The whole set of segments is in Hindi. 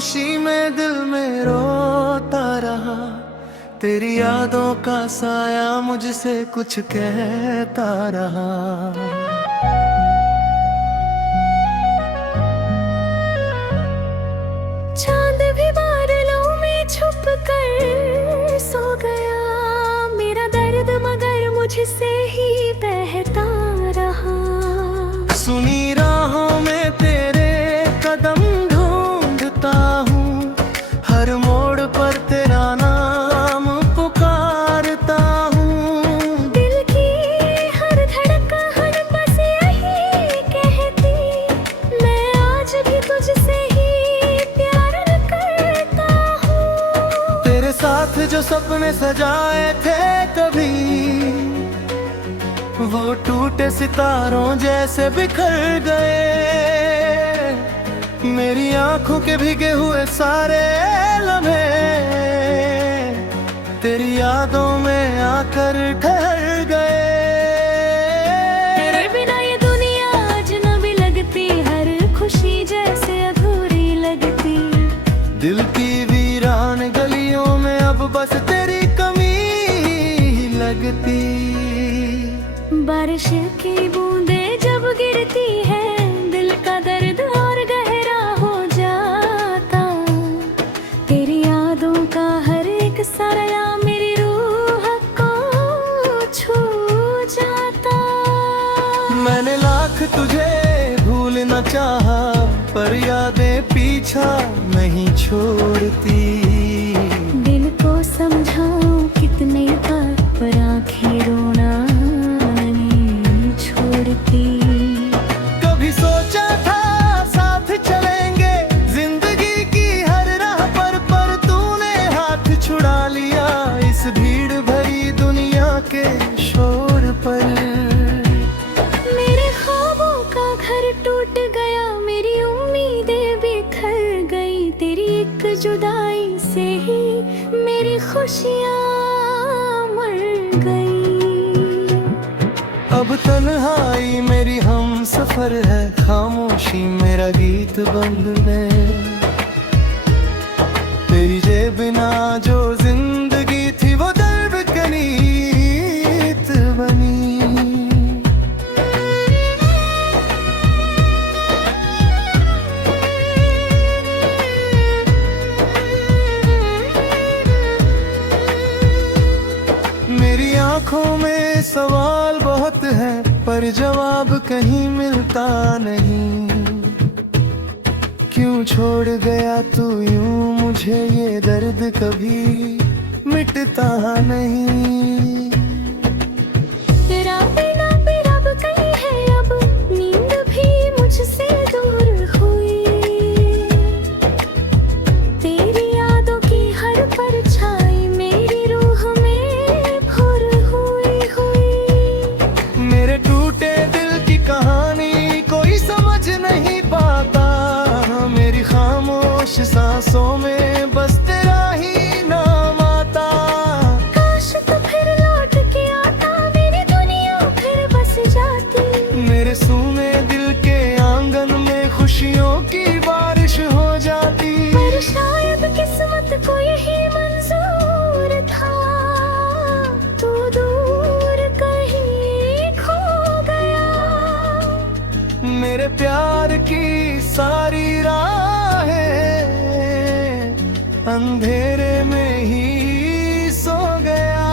खामोशी में दिल में रोता रहा। तेरी यादों का साया मुझसे कुछ कहता रहा। चांद भी बादलों में छुप कर सो गया। मेरा दर्द मगर मुझसे ही बहता रहा। सुनी राहों में तेरे कदम ढूंढता हूँ, हर मोड़ पर तेरा नाम पुकारता हूँ। दिल की हर धड़कन बस यही कहती, मैं आज भी तुझसे ही प्यार करता हूँ। तेरे साथ जो सपने सजाए थे कभी, वो टूटे सितारों जैसे बिखर गए। मेरी आंखों के भीगे हुए सारे लम्हे तेरी यादों में आकर ठहर गए। तेरे बिना ये दुनिया अजनबी लगती, हर खुशी जैसे अधूरी लगती। दिल की वीरान गलियों में अब बस तेरी कमी ही लगती। बारिश की बूंदें जब गिरती है, दिल का दर्द और गहरा हो जाता। तेरी यादों का हर एक साया मेरी रूह को छू जाता। मैंने लाख तुझे भूलना चाहा, पर यादें पीछा नहीं छोड़ती। दिल को समझाऊं कितने बार, पर आंखें रोना नहीं छोड़ती। कभी सोचा था साथ चलेंगे जिंदगी की हर राह पर तूने हाथ छुड़ा लिया इस भीड़ भरी दुनिया के शोर पर। मेरे ख्वाबों का घर टूट गया, मेरी उम्मीदें बिखर गई। तेरी एक जुदाई से ही मेरी खुशियाँ मर गई। अब तन्हाई मेरी हम सफर है, खामोशी मेरा गीत बंद में। तेरी जे बिना जो जिंदगी थी वो दर्द गनीत बनी। मेरी आंखों में सवाल बहुत है, पर जवाब कहीं मिलता नहीं। क्यों छोड़ गया तू यूं मुझे, ये दर्द कभी मिटता नहीं। तेरा बिना भी रब कहीं है, अब नींद भी मुझसे दूर हुई। तेरी यादों की हर परछाई मेरी रूह में भुर हुई। मेरे टूटे दिल की कहानी कोई समझ नहीं पाता। मेरी खामोश सांसों में बस तेरा ही नाम आता। काश तो फिर लौट के आता, मेरी दुनिया फिर बस जाती। मेरे सूने दिल के आंगन में खुशियों की बारिश हो जाती। पर शायद किस्मत को यही मंजूर था, तू दूर कहीं खो गया। मेरे प्यार की सारी राहें अंधेरे में ही सो गया।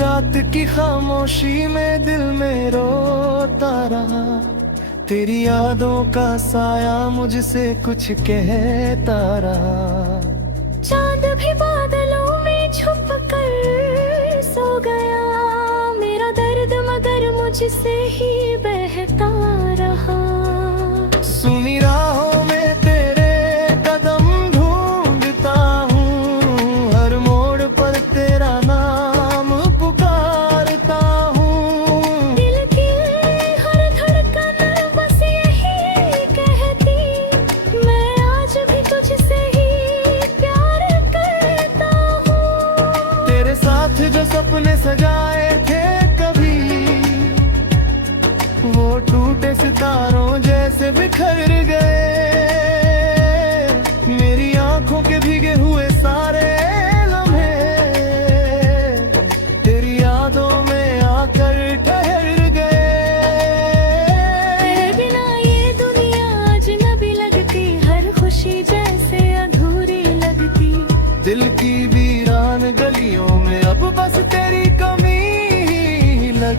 रात की खामोशी में दिल में रोता रहा। तेरी यादों का साया मुझसे कुछ कहता रहा। चांद भी बादलों में छुप कर सो गया। मेरा दर्द मगर मुझसे ही बहता रहा। सुनी राहों में तेरे कदम ढूंढता हूँ, हर मोड़ पर तेरा नाम पुकारता हूँ। दिल की हर धड़कन बस यही कहती, मैं आज भी तुझसे ही प्यार करता हूँ। तेरे साथ जो सपने सजाए थे कभी, वो टूटे सितारों जैसे बिखर गए।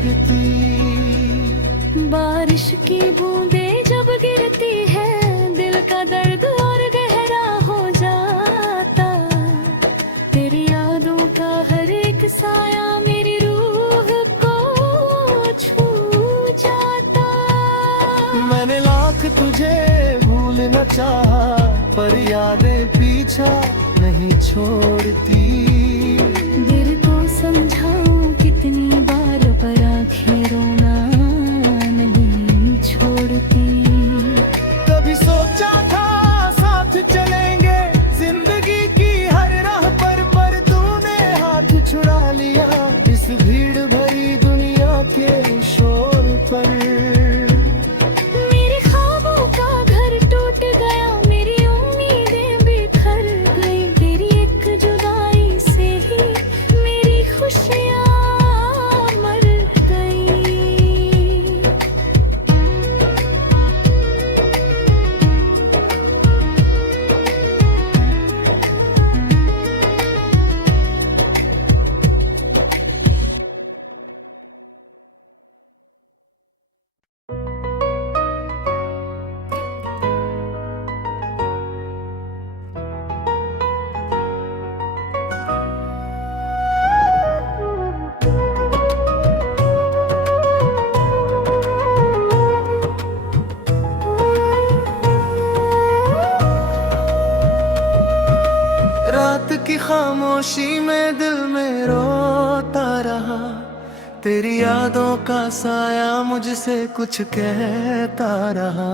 लगती। बारिश की बूंदें जब गिरती है दिल का दर्द और गहरा हो जाता। तेरी यादों का हर एक साया मेरी रूह को छू जाता। मैंने लाख तुझे भूलना चाहा, पर यादें पीछा नहीं छोड़ती। दिल को समझाऊं कितनी बार पर आंखें रोना नहीं छोड़ती। कभी सोचा था साथ चलेंगे जिंदगी की हर राह पर तूने हाथ छुड़ा लिया इस भीड़ भरी दुनिया के शोर पर। मेरे ख्वाबों का घर टूट गया, मेरी उम्मीदें बिखर गई। तेरी एक जुदाई से ही मेरी खुशियाँ मर गई। रात की खामोशी में दिल में रोता रहा, तेरी यादों का साया मुझसे कुछ कहता रहा।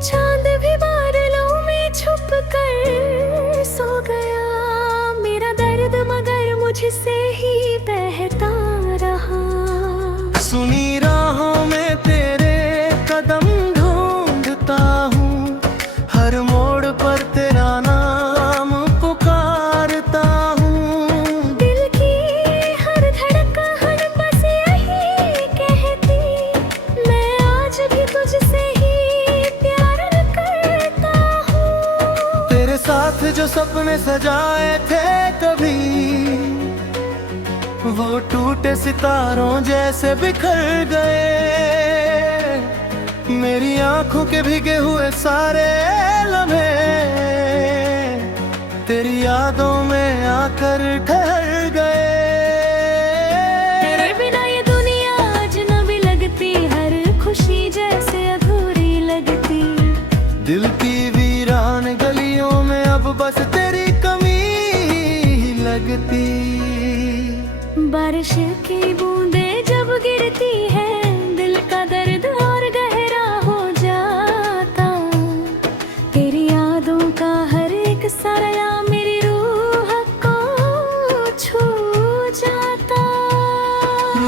चांद भी बादलों में छुप कर सो गया, मेरा दर्द मगर मुझसे ही बहता रहा। सुनी राहों में तेरे कदम ढूंढता हूँ, हर मोड़ पर तेरा नाम पुकारता हूँ। दिल की हर धड़कन बस यही कहती, मैं आज भी तुझसे ही प्यार करता हूँ। तेरे साथ जो सपने सजाए थे कभी, वो टूटे सितारों जैसे बिखर गए। मेरी आंखों के भीगे हुए सारे लम्हे तेरी यादों में आकर ठहर गए। तेरे बिना ये दुनिया अजनबी लगती, हर खुशी जैसे अधूरी लगती। दिल की वीरान गलियों में अब बस तेरी कमी ही लगती। बारिश की बूंदें जब गिरती है दिल का दर्द और गहरा हो जाता। तेरी यादों का हर एक साया मेरी रूह को छू जाता।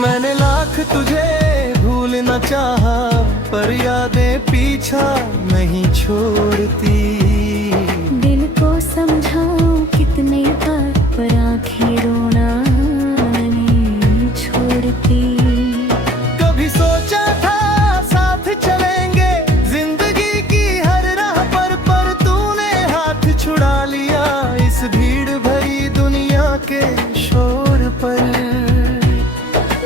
मैंने लाख तुझे भूलना चाहा, पर यादें पीछा नहीं छोड़ती। दिल को समझाऊं कितने बार पर आंखें रोना नहीं छोड़ती। कभी सोचा था साथ चलेंगे जिंदगी की हर राह पर तूने हाथ छुड़ा लिया इस भीड़ भरी दुनिया के शोर पर।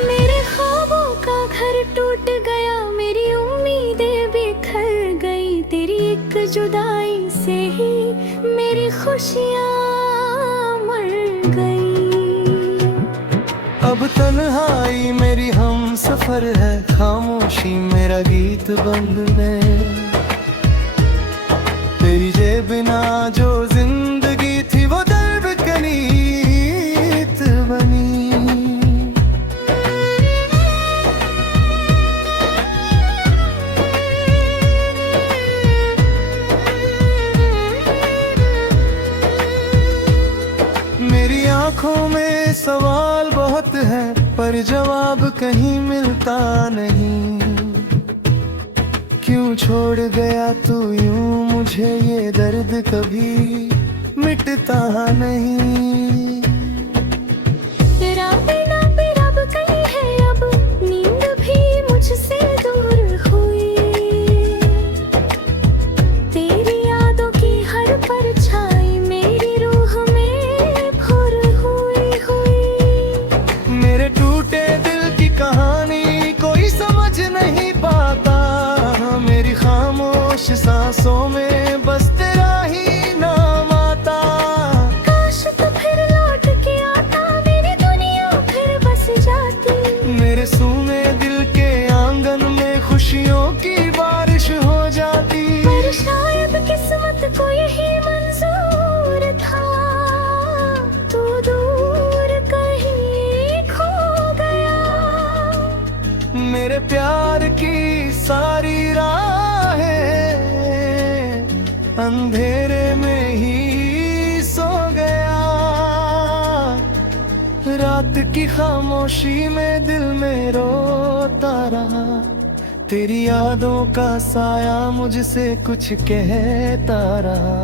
मेरे ख्वाबों का घर टूट गया, मेरी उम्मीदें बिखर गई। तेरी एक जुदाई से ही मेरी खुशियाँ मर गई। अब तन्हाई मेरी हम सफर है, खामोशी मेरा गीत बंद में। तेरी जे बिना जो जिंदगी थी वो दर्द कनीत बनी। मेरी आंखों में सवाल बहुत है, पर जवाब कहीं मिलता नहीं। क्यों छोड़ गया तू यूं मुझे, ये दर्द कभी मिटता नहीं। तेरा बिना भी रब कहीं है, अब नींद भी मुझसे दूर हुई। तेरी यादों की हर परछाई मेरी रूह में रात की खामोशी में दिल में रोता रहा, तेरी यादों का साया मुझसे कुछ कहता रहा।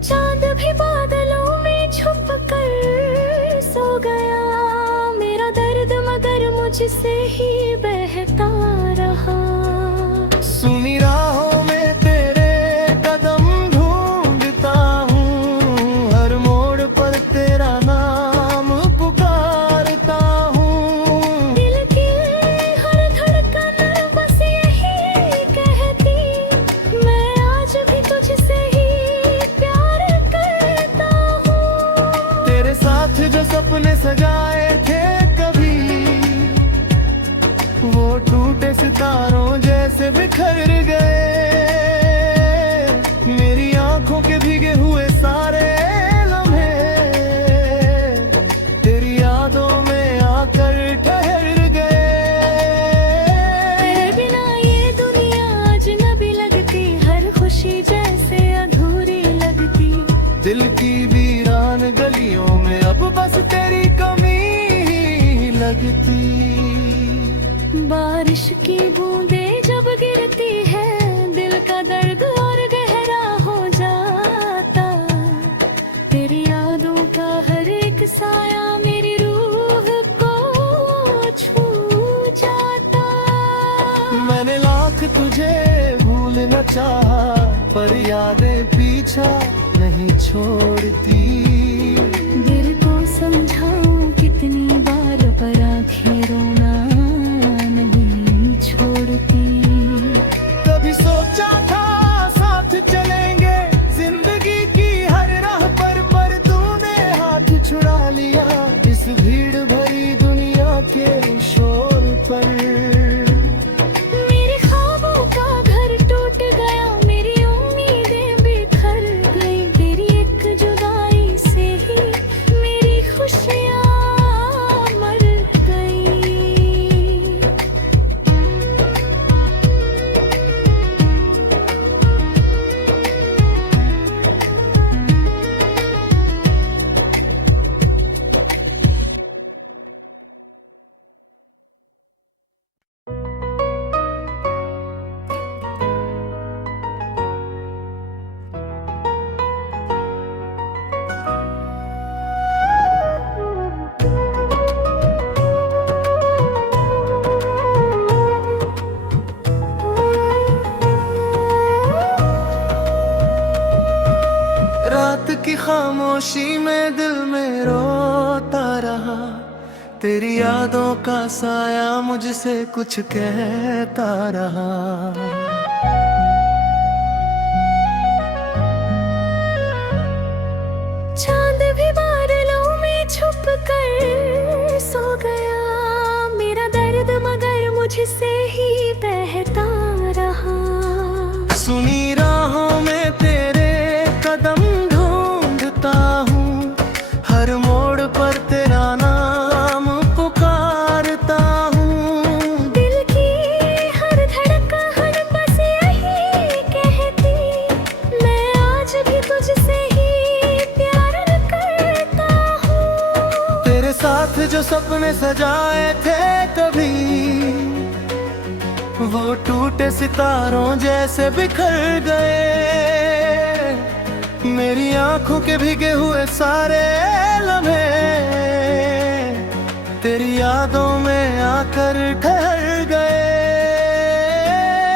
चांद भी बादलों में छुप कर सो गया, मेरा दर्द मगर मुझसे ही बहता रहा। सुनी राहों में तेरे कदम ढूंढता हूँ, हर मोड़ पर तेरा नाम पुकारता हूँ। दिल की हर धड़कन बस यही कहती, मैं आज भी तुझसे ही प्यार करता हूँ। तेरे साथ जो सपने सजाए थे कभी, वो टूटे सितारों जैसे बिखर गए। मेरी आंखों के भीगे हुए सारे लम्हे तेरी यादों में आकर ठहर गए। तेरे बिना ये दुनिया अजनबी लगती, हर खुशी जैसे अधूरी लगती। दिल की वीरान गलियों में अब बस तेरी कमी ही लगती। बारिश की बूंदें जब गिरती है, दिल का दर्द और गहरा हो जाता। तेरी यादों का हर एक साया मेरी रूह को छू जाता। मैंने लाख तुझे भूलना चाहा, पर यादें पीछा नहीं छोड़ती। दिल को समझाऊं कितनी बार, पर आंखें रोना नहीं छोड़ती। कभी सोचा था साथ चलेंगे जिंदगी की हर राह पर तूने हाथ छुड़ा लिया इस भीड़ भरी दुनिया के शोर पर। मेरे ख्वाबों का घर टूट गया, मेरी उम्मीदें बिखर गई। तेरी एक जुदाई से ही मेरी खुशियाँ मर गई। रात की खामोशी में दिल में रोता रहा, तेरी यादों का साया मुझसे कुछ कहता रहा। चांद भी बादलों में छुप कर सो गया, मेरा दर्द मगर मुझसे ही बहता रहा। सुनी राहों में तेरे कदम ढूंढता हूँ, हर मोड़ पर तेरा नाम पुकारता हूँ। दिल की हर धड़कन बस यही कहती, मैं आज भी तुझसे ही प्यार करता हूँ। तेरे साथ जो सपने सजाए थे कभी, वो टूटे सितारों जैसे बिखर गए। मेरी आंखों के भीगे हुए सारे लम्हे तेरी यादों में आकर ठहर गए।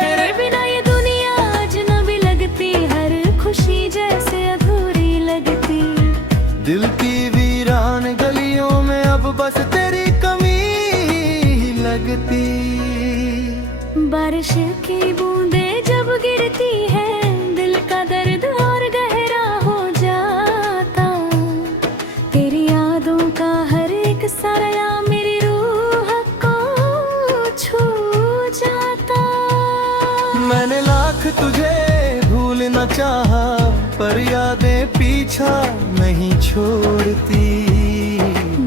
तेरे बिना ये दुनिया अजनबी लगती, हर खुशी जैसे अधूरी लगती। दिल की वीरान गलियों में अब बस तेरी कमी ही लगती। बारिश की बूंदें जब गिरती है, दिल का दर्द और गहरा हो जाता। तेरी यादों का हर एक साया मेरी रूह को छू जाता। मैंने लाख तुझे भूलना चाहा, पर यादें पीछा नहीं छोड़ती।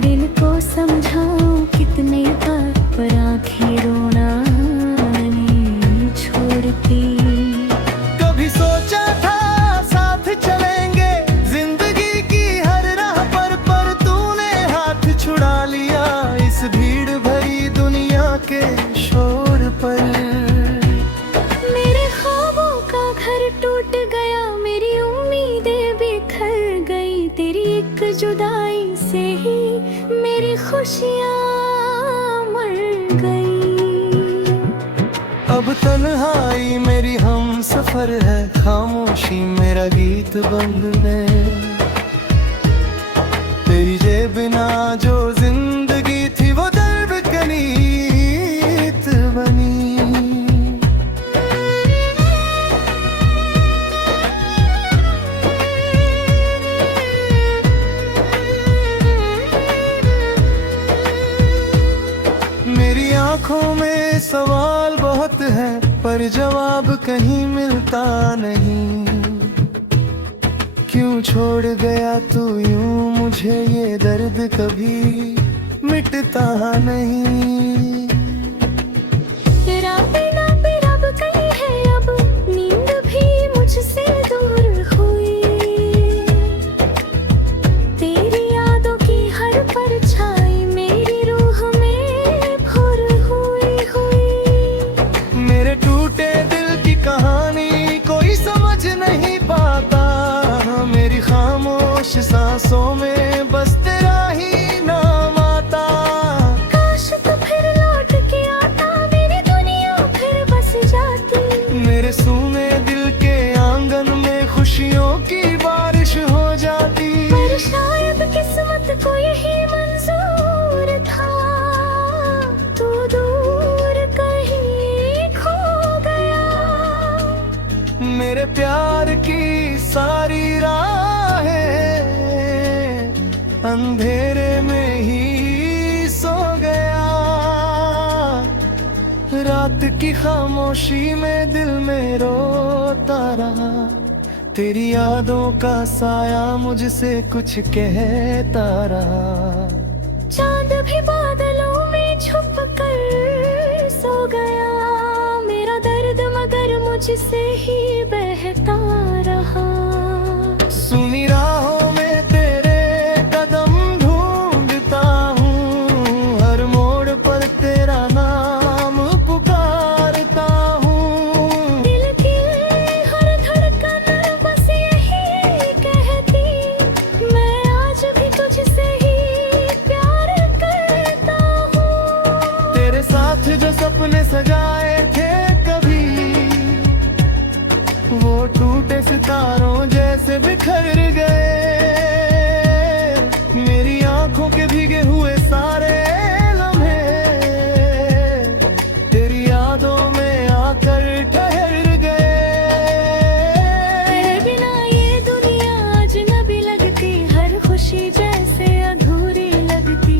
दिल को समझाऊं कितने बार, पर आंखें रोना नहीं छोड़ती। कभी सोचा था साथ चलेंगे जिंदगी की हर राह पर तूने हाथ छुड़ा लिया जुदाई से ही मेरी खुशियाँ मर गई। अब तन्हाई मेरी हम सफर है, खामोशी मेरा गीत बंद में। तेरी जे बिना जो जिंदगी थी वो दर्द गनीत बनी। मेरी आंखों में सवाल बहुत है पर जवाब कहीं मिलता नहीं। क्यों छोड़ गया तू यूं मुझे, ये दर्द कभी मिटता नहीं। तेरा बिना भी रब कहीं है, अब नींद भी मुझसे दूर हुई। तेरी यादों की हर परछाई मेरी रूह में भर हुई। मेरे टूटे दिल की कहानी कोई समझ नहीं पाता। मेरी खामोश सांसों में बस तेरा ही नाम आता। काश तू फिर लौट के आता, मेरी दुनिया फिर बस जाती। मेरे सूने दिल के आंगन में खुशियों की बारिश हो जाती। पर शायद किस्मत को यही मंजूर था, तू दूर कहीं खो गया। मेरे प्यार की सारी राहें अंधेरे में ही सो गया। रात की खामोशी में दिल में रोता रहा। तेरी यादों का साया मुझसे कुछ कहता रहा। चांद भी बादलों में छुप कर सो गया। मेरा दर्द मगर मुझसे ही बहता रहा। सुनी राहों में तेरे कदम ढूंढता हूँ, हर मोड़ पर तेरा नाम पुकारता हूँ। दिल की हर धड़कन बस यही कहती, मैं आज भी तुझसे ही प्यार करता हूँ। तेरे साथ जो सपने सजाए थे कभी, वो टूटे सितारों जैसे बिखर गए। मेरी आंखों के भीगे हुए सारे लम्हे तेरी यादों में आकर ठहर गए। तेरे बिना ये दुनिया अजनबी लगती, हर खुशी जैसे अधूरी लगती।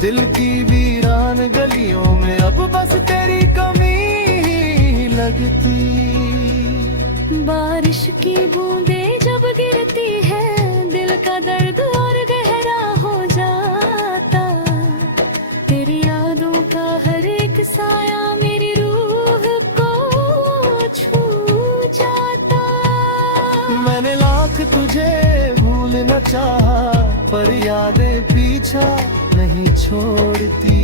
दिल की वीरान गलियों में अब बस तेरी कमी ही लगती। बारिश की बूंदें जब गिरती है, दिल का दर्द और गहरा हो जाता। तेरी यादों का हर एक साया मेरी रूह को छू जाता। मैंने लाख तुझे भूलना चाहा पर यादें पीछा नहीं छोड़ती।